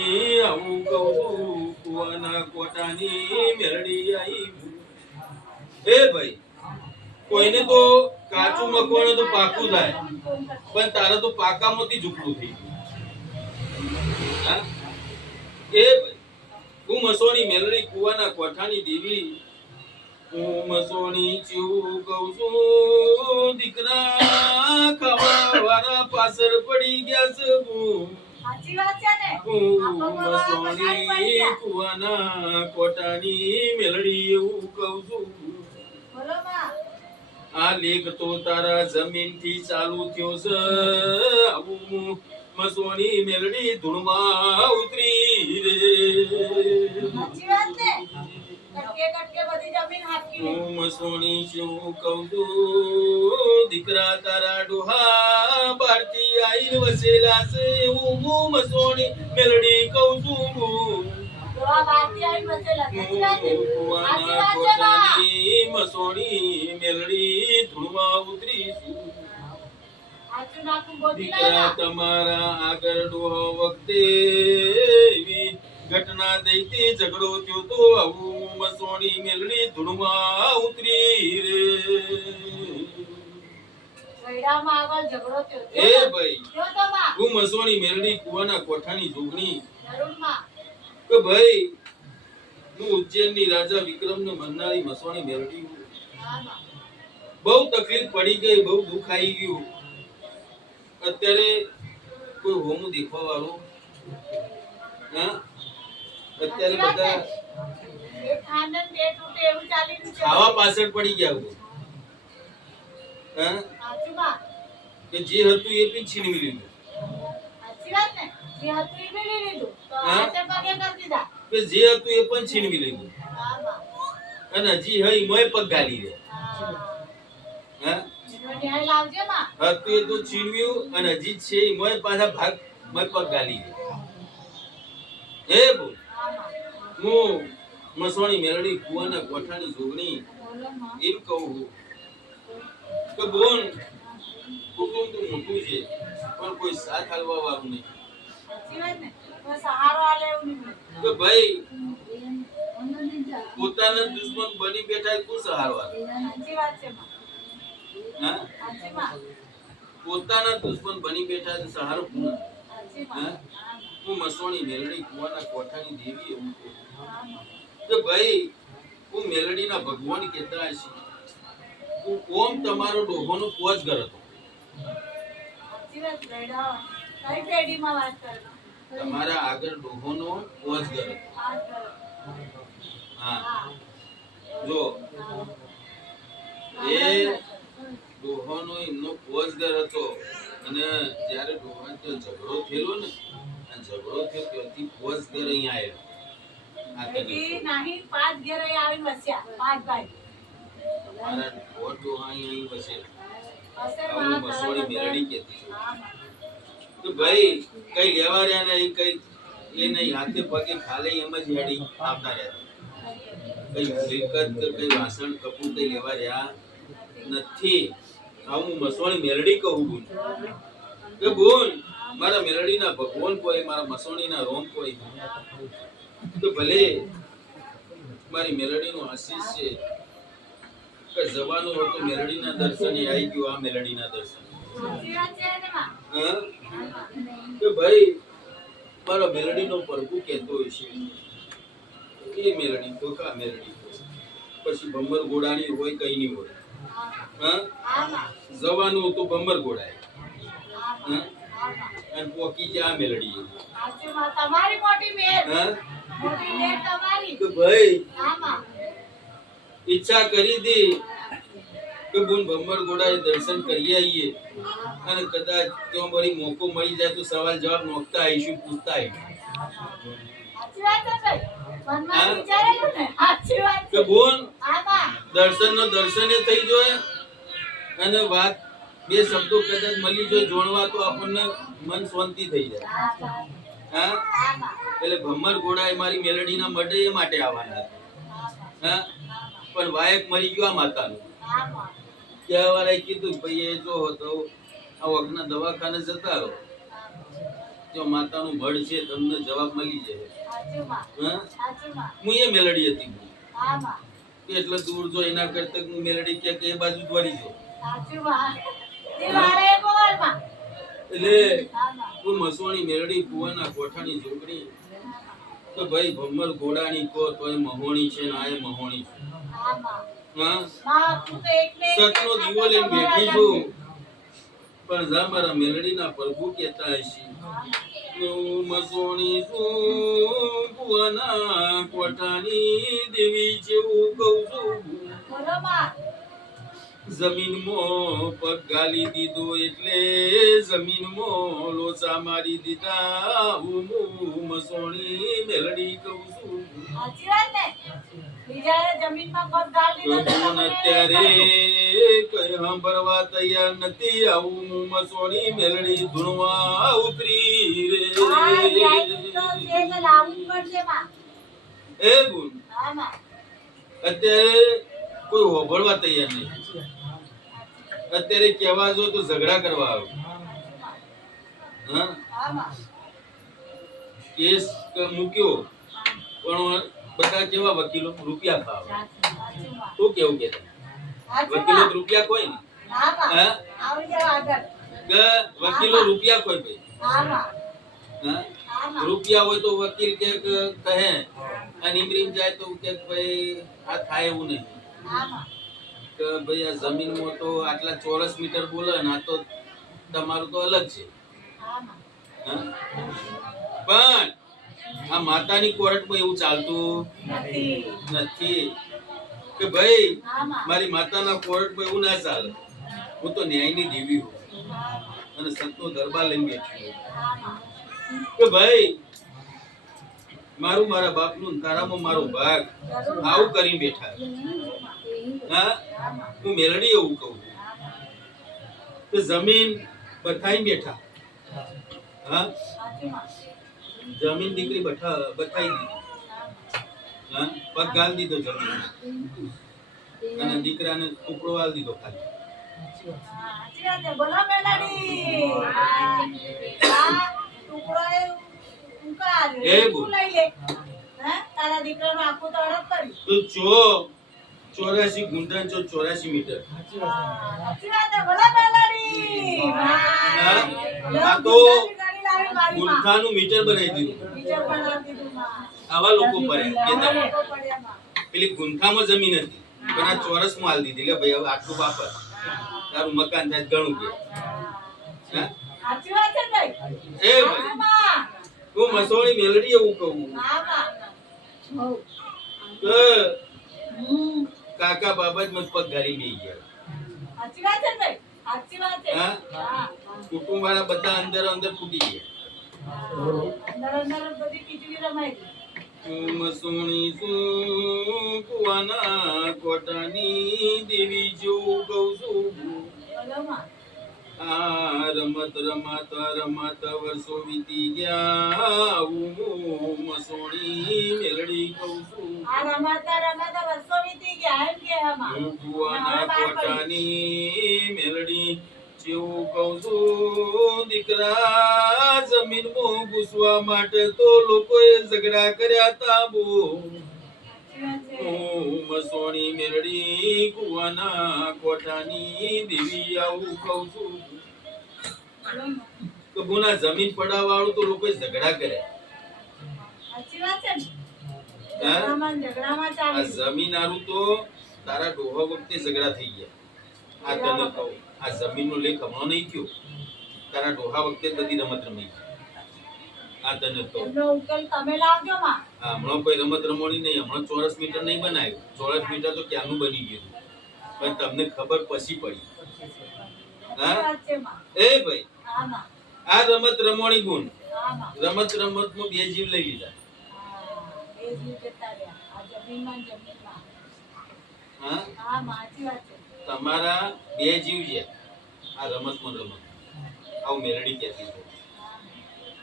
આવું કહું છું કુવાના કોટાની મેરડી આવી એ ભાઈ કોઈને તો કાચું મકવાનું તો પાકું થાય પણ તારે તો પાકામાંથી ઝૂકડું થઈ ગયું એ ભાઈ હું મસોની મેલડી કુવાના કોઠાની દેવી હું મસોની ચેવું કહું છું દીકરા ખાવા વાળા પાછળ પડી ગયા છે સાચી વાત છે ને મસોની કુવાના કોઠાની મેલડી એવું કહું છું બોલો માં આ લેખ તો તારા જમીન થી ચાલુ થયો છે આવું મસોની મેલડી ધૂળમાં ઉતરી રે સાચી વાત ને કટકે કટકે બધી જમીન હાકી હું મસોની શું કહું છું દીકરા તારા ડોહા બારથી આઈને વસેલા છે એવું હું મસોની મેલડી કહું છું દોવા બાતી આવી બસેલા સાચી વાત છે સાચી વાત છે કોટાની મસોની મેલડી ધૂળમાં ઉતરી છું આચું નાખું ગોતી દીકરા લાયા તમારા આગળ ડોહો વખતે એવી ઘટના દઈતી ઝઘડો થયો તો આવું મસોની મેલડી ધૂળમાં ઉતરી રે ગયડામાં આગળ ઝઘડો થયો એ ભાઈ જો તો માં હું મસોની મેલડી કુવાના કોઠાની જોગણી જરૂર માં કે ભાઈ હું ઉજ્જૈનની રાજા વિક્રમને મનનારી મસોની મેલડી હું હા માં બહુ તકલીફ પડી ગઈ બહુ દુઃખ આવી ગયું અત્યારે કોઈ હોમું દેખવા વાળો હા અત્યારે બધા એક ખાંડન બે તૂટે એવું ચાલી રહ્યું છે ખાવા પાછળ પડી ગયા હોય હા સાચું માં કે જે હતું એ પણ છીનવી લીધું સાચી વાત ને જે હતું એ મેળવી લીધું તો હા? હાથે પગે કરી દીધા કે જે હતું એ પણ છીનવી લીધું હા માં અને હજી હઈ મોય પગ ગાલી દે હા હા એનો ન્યાય લાવજે માં હતું એ તો છીનવ્યું અને હજી છે ઈ મોય પાછા ભાગ મોય પગ ગાલી દે એ બોલ હા માં હું મસવાણી મેલડી કુવાના કોઠાની જોગણી બોલો માં એમ કહું છું કે બોન કુટુંબ તો મોટું છે પણ કોઈ સાથ હાલવા વાળું નહીં સાચી વાત ને કોઈ સહારો આલે એવું નહીં મળે. કે ભાઈ પોતાના દુશ્મન બની બેઠા એ કોણ સહારો આપે? સાચી વાત છે માં હા સાચી માં પોતાના દુશ્મન બની બેઠા છે સહારો કોણ આપે? સાચી હા? માં હું મસવાણી મેલડી કુવાના કોઠાની દેવી એવું કહું હા માં કે ભાઈ હું મેલડીના ભગવાન કહેતા હશે હું ઓમ તમારો ડોહોનો પોજ ઘર હતો સાચી વાત ગયડા કઈ પેઢીમાં વાત કરે તમારા આગળ ડોહોનો પોજ ઘર હતો વાત કરે હા હા જો એ ડોહોનો એમનો પોજ ઘર હતો અને જ્યારે ડોહા ત્યાં ઝઘડો થયેલો ને આ ઝઘડો થયો ત્યાંથી પોજ ઘર અહીંયા આવ્યો આ પેઢી તને નહીં પાંચ ઘરે આવી બસ્યા પાંચ ભાઈ તમારા પોજ ડોહા અહીં વસે હશે આવું માં મસવાણી મેલડી કહેતી હા માં તો ભાઈ કઈ લેવા રહ્યા નહીં કઈ એ નહીં હાથે પગે ખાલી એમ જ હેડી આવતા રહેતા કઈ મિલકત કે કઈ વાસણ કપૂર કઈ લેવા રહ્યા નથી આ હું મસવાણી મેલડી કહું બોલ કે બોલ મારા મેલડીના ભગવાન કોઈ મારા મસવાણીના રોમ કોઈ તો ભલે મારી મેલડીનો આશીષ છે કે જવાનું હતો મેલડીના દર્શને આવી ગયું આ મેલડીના દર્શન સાચી વાત છે ને માં હા કે ભાઈ મારો મેલડીનો પ્રભુ કહેતો હશે એ મેલડી તો કા મેલડી પછી ભંબર ઘોડાની હોય કઈ નહીં હોય હા હા માં જવાનું હતું ભંબર ઘોડાએ હા હા માં હા માં અને પોકી જ્યાં મેલડી સાચી માં તમારી મોટી મેર હા મોટી મેર તમારી કે ભાઈ હા માં ઈચ્છા કરી હતી કે બોન ભંબર ઘોડાએ દર્શન કરી આવીએ અને કદાચ તો મારી મોકો મળી જાય તો સવાલ જવાબ નોખતા આવીશું પૂછતા આવીશું સાચી વાત છે ભાઈ મનમાં વિચારેલું ને સાચી વાત કે છે બોન હા માં દર્શનનો દર્શને થઈ જાય અને વાત બે શબ્દો કદાચ મળી જાય જોણવા તો આપણને મન શાંતિ થઈ જાય હા માં હા હા માં એટલે ભમ્મર ઘોડા એ મારી મેલડીના મઢે એ માટે આવવાના હતા હા પણ વાયક મરી ગયો આ માતાનું હા માં કહેવાળાએ કીધું ભાઈ એ જો હતો આ વખતના દવાખાને જતા રહો જો માતાનું બળ છે તમને જવાબ મળી જાય. સાચું માં. હા સાચું માં. હું એ મેલડી હતી હા માં. કે એટલે દૂર જો એના કરતા હું મેલડી કે એ બાજુ દોડી જો સાચું માં. દિવાળે બોલ માં. એટલે હા માં. કોઈ મસોણી મેલડી કુવાના કોઠાની ઝૂંપડી તો ભાઈ ભમર ઘોડાની કો તોય મહોણી છે ને આ મહોણી છે. હા માં. હા માં તું તો એકને એક સતનો દીવો લઈને બેઠી છું પણ જા મારા મેલડીના પ્રભુ કહેતા હશે હું મસોણી છું કુવાના કોઠાની દેવી જેવું કહું છું. બોલો માં. જમીનમાં પગ ગાલી દીધો એટલે જમીનમાં લોચા મારી દીધા હું મસોણી મેલડી કહું છું. સાચી વાત ને બીજાએ જમીનમાં પગ ગાળી દીધો તો ભગવાન તમે અત્યારે કઈ સાંભળવા તૈયાર નથી આવું હું મસોણી મેલડી ધૂણવા ઉતરી રે હા, વ્યાઈ તો છે તો લાવવું જ પડશે માં. એ ગુણ હા માં. અત્યારે કોઈ હોભળવા તૈયાર નહીં. અત્યારે કહેવા જો તો ઝઘડા કરવા આવે. હા હા માં. કેસ મૂક્યો પણ બધા કેવા વકીલો રૂપિયા ખાવા. સાચું માં. શું કેવું કે સાચું વકીલો માં. તો રૂપિયા કોઈ ને હા માં. હા આવી જાઓ આગળ. કે વકીલો રૂપિયા કોઈ ભાઈ હા માં. હા હા માં. રૂપિયા હોય તો વકીલ કે કહે અને ઇમરીમ જાય તો કે ભાઈ આ થાય એવું નહીં હા માં. કે ભાઈ આ જમીનમાં તો આટલા ચોરસ મીટર બોલે ને આ તો તમારું તો અલગ છે. હા માં. હા? પણ આ માતાની કોર્ટમાં એવું ચાલતું નથી. નથી કે ભાઈ હા માં. મારી માતાના કોર્ટમાં એવું ના ચાલે. હું તો ન્યાયની દેવી હું હા માં. અને સંતનો દરબાર લઈને બેઠી છું હા માં. કે ભાઈ મારું મારા બાપનું ને તારામાં મારો ભાગ જરૂર આવું માં. કરી બેઠા. હા હા માં. હું મેલડી એવું કહું છું હા માં. કે જમીન બથાઈ બેઠા. હા સાચું માં. જમીન દીકરી બથાઈ દીધી. હા પગ ગાલ દીધો જમીન અને દીકરાને ટુકડો આલ દીધો ખાલી. સાચી વાત છે. બોલો મેલડી. હા, ટુકડો એ ઊંકા આલ્યો. એ તું બોલ. લઈ લે. હે? તારા દીકરાનું આખું તો હડપ કર્યું. તો 84 ગુંઠા 84 મીટર. સાચી વાત છે. બોલો મેલડી. હા? લો, આ તો ગુંડાની ગાડી લાવી મારી માં. ગુંઠાનું મીટર બનાવી દીધું. બીજા પણ આપી દીધું માં. આવા લોકો પડ્યા કે આવા તમે લોકો પડ્યા માં. પેલી ગુંઠામાં જમીન હતી પણ આ ચોરસમાં આલ દીધી. લે ભાઈ હવે આટલું વાપર તારું મકાન થાય ઘણું કે હા સાચી વાત છે ભાઈ. એ હા ભાઈ માં. હું મસોણી મેલડી એવું કહું હા માં. કે કાકા બાબા જ મત પગ ગાડી લઈ ગયા. સાચી વાત છે ભાઈ. સાચી વાત છે. હા? હા. કુટુંબ વાળા બધા અંદર અંદર ફૂટી ગયા. અંદર અંદર બધી ખીચડી રમાઈ ગઈ. હું મસોણી છું કુવાના કોટાની દેવી જેવું કહું છું. બોલો માં. આ રમત રમાતા રમાતા વર્ષો વીતી ગયા હું મસોણી મેલડી કહું છું. આ રમાતા રમાતા વર્ષો વીતી ગયા એમ કે હમાં. હું કુવાના કોટાની મેલડી જેવું કહું છું. દીકરા જમીનમાં ઘૂસવા માટે તો લોકોએ ઝઘડા કર્યા તા બહુ. સાચી વાત છે. હું મસોણી મેલડી કુવાના કોઠાની દેવી આવું કહું છું. બોલો માં. કબૂના જમીન પડાવવાળું તો લોકોએ ઝઘડા કર્યા. સાચી વાત છે ને. હા? ઝઘડામાં આ ચાલે. જમીન હારું તો તારા ડોહા વખતે ઝઘડા થઈ ગયા. આ તને કહું આ જમીનનો લેખ હમણાં નહીં થયો. તારા ડોહા વખતે જ બધી રમત રમી ગઈ. આ તને કહું એમનો ઉકેલ તમે લાવજો માં. આ હમણાં કોઈ રમત રમવાની નહીં. હમણાં ચોરસ મીટર નહીં બનાવ્યું. ચોરસ મીટર તો ક્યાંનું બની ગયું પણ તમને ખબર પછી પડી. સાચી વાત છે માં. એ ભાઈ હા માં. આ રમત રમણી ગુણ હા માં. રમતમાં બે જીવ લઈ લીધા. હા, એ જ રીતે તાર્યા. આ જમીનમાં ને જમીનમાં. હા હા માં, સાચી વાત છે. તમારા બે જીવ છે આ રમતમાં રમત. આવું મેલડી કહેતી છે.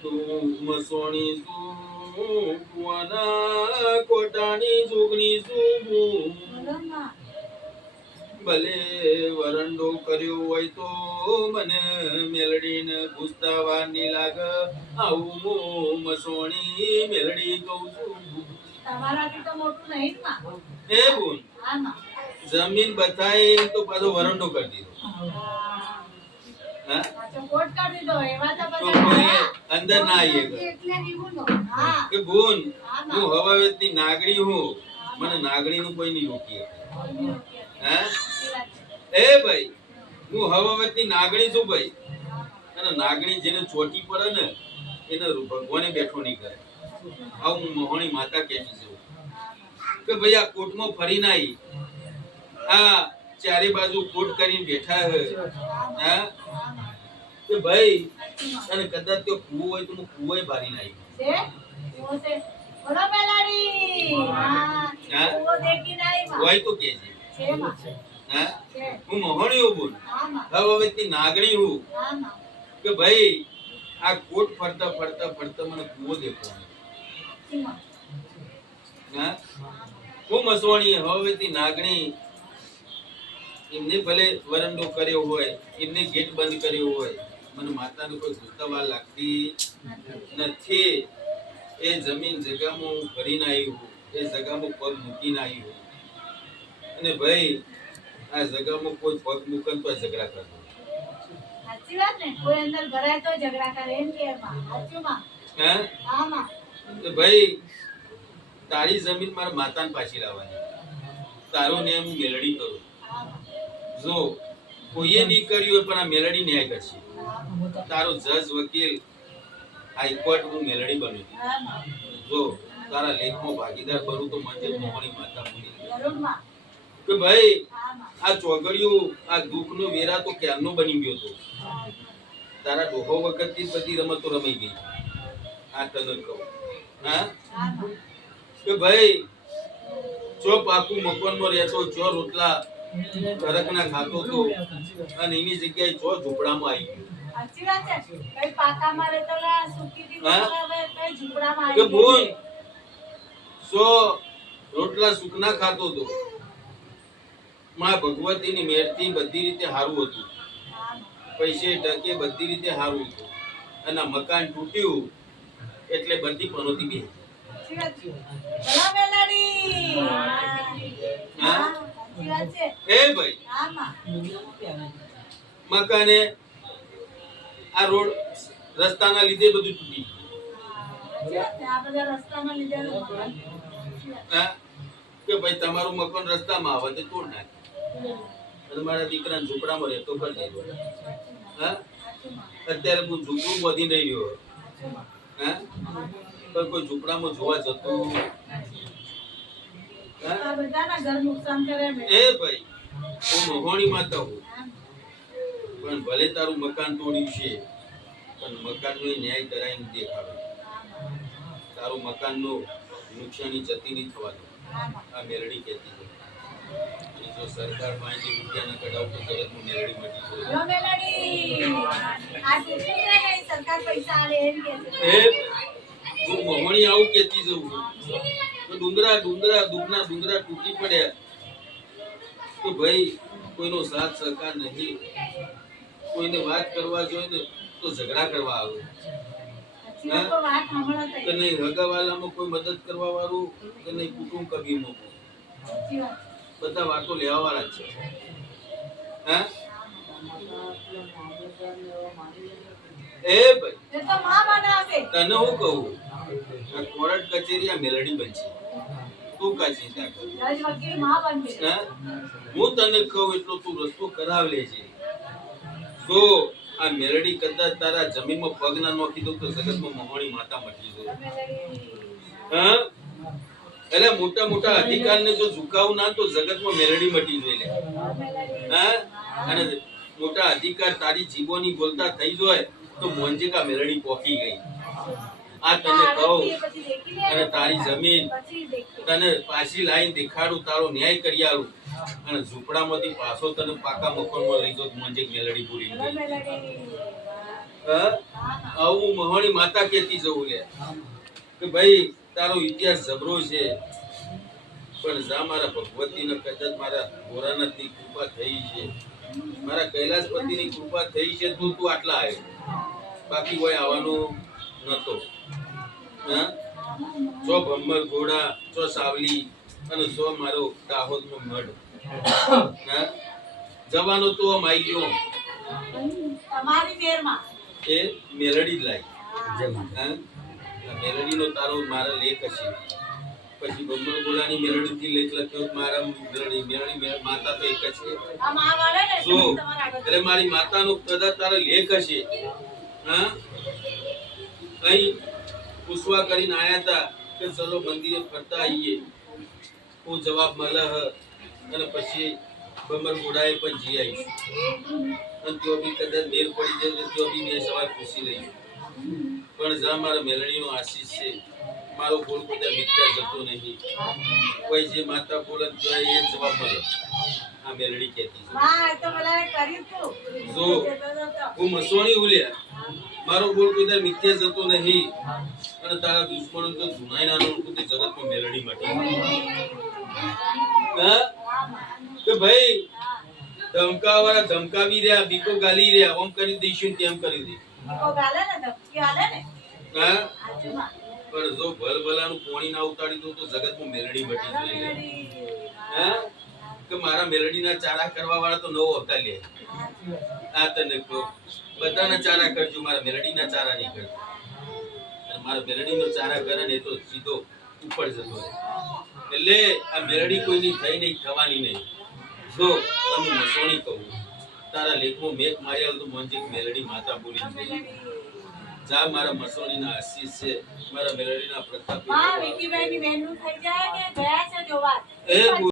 તું મસોણી શું કુવાના કોટાની જોગણી શું બોલો માં. ભલે વરંડો કર્યો હોય તો મને મેલડીને પૂછતા વાર ની લાગ આવું મો મસોણી મેલડી કહું છું તમારાથી તો મોટું નહીં ને માં? એ બોલ હા માં. જમીન બતાઈ તો પાછો વરંડો કરી દીધો હા પાછો કોટ કાઢી દો એવા તો તો બધા કોઈ હા. અંદર ના આવીએ એટલે રીંગુનો. હા કે બોન હા હું માં. હવાવેતની નાગણી હું મને નાગણીનું કોઈ નહીં રોકી શકે. કોઈની રોકી હતી. હે સાચી વાત છે. એ ભાઈ હું હવાવેતની નાગણી છું ભાઈ અને નાગણી જેને ચોટી પડે ને એને ભગવાને બેઠો નહીં કરે આવું હું મોહણી માતા કહેતી છું કે ભાઈ આ કોટમાં ફરી નાઈ આ ચારે બાજુ કોટ કરીને બેઠા હે હા કે ભાઈ અને કદાચ તો કૂવો હોય તો હું કૂવોય ભારી નાઈ છે? એવો છે. બોલો મેલાડી. હા. હા? એવો દેખી નહીં માં. હોય તો કેજે છે માં. હા છે. હું મોહણીઓ બોલ હા માં. હવાવેતની નાગણી હું હા માં. કે ભાઈ આ કોટ ફરતા ફરતા ફરતા મને કૂવો દેખો સાચી માં. હા હું મસવાણી હવેથી નાગણી એમને ભલે વરંડો કર્યો હોય એમને ગેટ બંધ કર્યો હોય મને માતાને કોઈ ગુસ્સાવા લાગતી નથી એ જમીન જગામાં હું ભરીને આવ્યું એ જગામાં પગ મૂકીને આવ્યું અને ભાઈ આ જગામાં કોઈ પગ મૂકન તો ઝઘડા કરતો સાચી વાત ને? કોઈ અંદર ભરાય તો ઝઘડા કરે એમ કે માં. સાચું માં. હા હા માં. તો ભાઈ તારી જમીન મારા માતાને પાછી લાવવાની તારો ને હું મેલડી કરું હા માં. જો કોઈએ નહીં કર્યું હોય પણ આ મેલડી ન્યાય કરશે હા માં. તારો જજ વકીલ હાઈકોર્ટ હું મેલડી બન્યો હા માં. જો તારા લેખમાં ભાગીદાર બનું તો મંજે મોહણી માતા મુની જરૂર માં. કે ભાઈ હા માં. આ ચોગડિયું આ દુઃખનો વેરા તો ક્યારનો બની ગયો તો તારા ડોહો વખતથી જ બધી રમતો રમાઈ ગઈ આ તને કહું હા હા માં. કે ભાઈ ચો પાકું મકવાનમાં રહેતો ચો રોટલા ઘરકના ખાતો તો અને એની જગ્યાએ ચો ઝૂંપડામાં આવી ગયો સાચી વાત છે. કઈ પાકામાં રહેતોલા સુકીથી હા? હવે કઈ ઝૂંપડામાં કે આવી બોલ ગઈ છે. સો રોટલા સુકના ખાતો તો માં ભગવતીની મેરથી બધી રીતે સારું હતું હા માં. પૈસે ટકે બધી રીતે સારું હતું અને આ મકાન તૂટ્યું એટલે બધી પનોતી બે સાચી વાત છે. બોલો મેલાડી. હા. હા? સાચી વાત છે. એ ભાઈ હા માં. મકાને આ રોડ રસ્તાના લીધે બધું તૂટી ગયું. સાચી વાત છે. આ બધા રસ્તામાં લીધેલું મકાન. સાચી વાત. હા કે ભાઈ તમારું મકાન રસ્તામાં આવે તો તોડ નાખે અને મારા દીકરાને ઝૂંપડામાં રહેતો કરી દીધો હા સાચું માં. અત્યારે હું ઝૂંપડું બાંધી રહી રહ્યો સાચું માં. હા પણ કોઈ ઝૂંપડામાં જોવા જતું હા આ બધાના ઘર નુકસાન કરે મેં. એ ભાઈ હું મોહણી માતા હું હા માં. પણ ભલે તારું મકાન તોડ્યું છે પણ મકાનનો ન્યાય કરાવીને દેખાડો હા માં. તારું મકાનનો નુકસાની જતી નહીં થવા દો હા માં. આ મેલડી કહેતી છે અને જો સરકાર પાસેથી રૂપિયા ન કઢાવ તો જગતમાં મેલડી મટી જાય બોલો મેલાડી. આ તૂટ્યું છે ને, એ સરકાર પૈસા આલે એમ કે છે. એ હું મોહણી આવું કહેતી જઉં તો ડુંગરા ડુંગરા દુઃખના ડુંગરા તૂટી પડ્યા તો ભાઈ કોઈનો સાથ સહકાર નહીં કોઈને વાત કરવા જોઈએ ને તો ઝઘડા કરવા આવે સાચી વાત તો વાત સાંભળો કે તો. નહીં હગાવાલામાં કોઈ મદદ કરવા વાળું કે નહીં કુટુંબ કબીરમાં સાચી વાત. બધા વાતો લેવા વાળા જ છે હા એ ભાઈ એ તો માં બનાવે. તને હું કહું આ કોર્ટ કચેરી આ મેલડી બનશે તું કા ચિંતા કર જજ વકીલ માં બનશે. હા? હું તને કહું એટલો તું રસ્તો કરાવ લેજે જો આ મેલડી કદાચ તારા જમીનમાં પગ ના નોખી દઉં તો જગતમાં મોહણી માતા મટી જાય હા એટલે મોટા મોટા અધિકારને જો ઝુકાવું ના તો જગતમાં મેલડી મટી જાય લે. હા અને મોટા અધિકાર તારી જીવોની બોલતા થઈ જાય તો મોંજીકા મેલડી પોકી ગઈ આ તને કહું અને તારી જમીન તને પાછી લાઈન દેખાડું તારો ન્યાય કરી આલું અને ઝૂંપડામાંથી પાછો તને પાકા મકાનમાં લઈ જાઉં તો મંજે મેલડી પૂરી ગઈ હા આવું મહોણી માતા કહેતી જવું લે કે ભાઈ તારો ઇતિહાસ જબરો છે પણ જા મારા ભગવતીને કદાચ મારા ભોળાનાથની કૃપા થઈ છે, મારા કૈલાસપતિની કૃપા થઈ છે, તું આટલા આવ્યો, બાકી કોઈ આવવાનું નતો. હા, જો ભમ્મર ઘોડા, જો સાવલી અને જો મારો દાહોદનો મઢ. હા, જવાનો તો આમ આવી ગયો, તમારી મેરમાં એ મેલડી જ લાગી. હા, મેલડીનો તારો મારા લેખ હશે. પછી ભમ્મર ઘોડાની મેલડીથી લેખ લખ્યો, મારા મેલડી માતા તો એક જ છે. આ માં વાળે ને જો તમારા આગળ એટલે મારી માતાનો કદાચ તારો લેખ હશે. હા, અહીં પૂછવા કરીને આયા હતા કે ચલો મંદિરે ફરતા આવીએ, હું જવાબ મળે હ. અને પછી ભમ્મર ઘોડાએ પણ જી આવીશું, અને તેઓ બી કદાચ મેર પડી જાય તો તેઓ બી બે સવાર ખુશી લઈશું. પણ જા મારા મેલડીનો આશીષ છે, મારો બોલ બધા મિથ્યા જતો નહીં. કોઈ જે માતા બોલે તો એ જ જવાબ મળે. આ મેલડી કહેતી છે. હા, એ તો બધાએ કર્યું તું. જો હું મસોણી ઉલ્યા, મારો બોલ કોઈ દર મિથ્યા જતો નહીં. અને તારા દુશ્મનો તો જુનાઈ નાનો તે જગતમાં મેલડી માટે. હા, કે ભાઈ ધમકાવાળા ધમકાવી રહ્યા, બીકો ગાલી રહ્યા, ઓમ કરી દઈશું ને તેમ કરી દે. ઈકો ગાલે ને ધમકી આલે ને હા, આજુમાં. પણ જો ભલભલાનું પોણી ના ઉતાડી દો તો જગતમાં મેલડી મટી જાય. હા, કે મારા મેલડીના ચારા કરવા વાળા તો નવો અવતાર લે. આ તને કહો, બધાના ચારા કરજો, મારા મેલડીના ચારા નહીં કરજો. અને મારા મેલડીનો ચારા કરે ને એ તો સીધો ઉપર જતો રહે. એટલે આ મેલડી કોઈની થઈ નહીં, થવાની નહીં. જો તમે મસોણી કહું, તારા લેખમાં મેઘ માર્યા તો મોંજી મેલડી માતા બોલી ગઈ. જા મારા મસોણીના આશીષ છે, મારા મેલડીના પ્રતાપ. હા, વિકીભાઈની બહેનનું થઈ જાય કે ગયા છે જોવા. એ